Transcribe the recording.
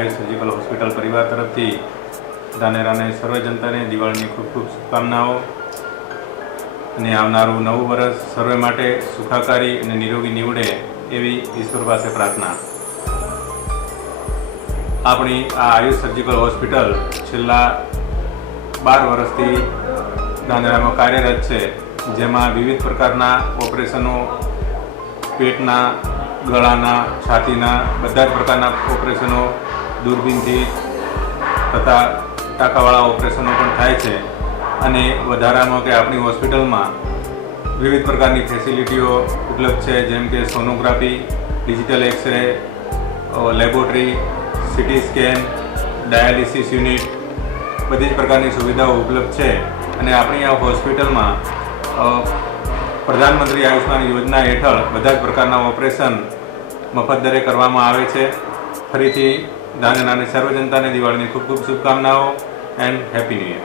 Ayush surgical hospital પરિવાર તરફથી ધાનેરાને સર્વ જનતાને દિવાળીની ખૂબ ખૂબ શુભકામનાઓ અને આવનારું નવું વર્ષ સર્વે માટે સુખાકારી અને નિરોગી નીવડે એવી ઈશ્વર પાસે પ્રાર્થના. આપણી આ આયુષ સર્જિકલ હોસ્પિટલ છેલ્લા 12 વર્ષથી ધાનેરામાં કાર્યરત છે, જેમાં વિવિધ પ્રકારના ઓપરેશનો, પેટના, ગળાના, છાતીના બધા જ પ્રકારના ઓપરેશનો, દૂરબીનથી તથા ટાંકાવાળા ઓપરેશનો પણ થાય છે. અને વધારામાં કે આપણી હોસ્પિટલમાં વિવિધ પ્રકારની ફેસિલિટીઓ ઉપલબ્ધ છે, જેમ કે sonography, digital x-ray, laboratory, CT scan, dialysis unit, બધી જ પ્રકારની સુવિધાઓ ઉપલબ્ધ છે. અને આપણી આ હોસ્પિટલમાં પ્રધાનમંત્રી આયુષ્માન યોજના હેઠળ બધા જ પ્રકારના ઓપરેશન મફત દરે કરવામાં આવે છે. ફરીથી ધાનેરાની સર્વ જનતાને દિવાળીની ખૂબ ખૂબ શુભકામનાઓ એન્ડ હેપી ન્યૂ યર.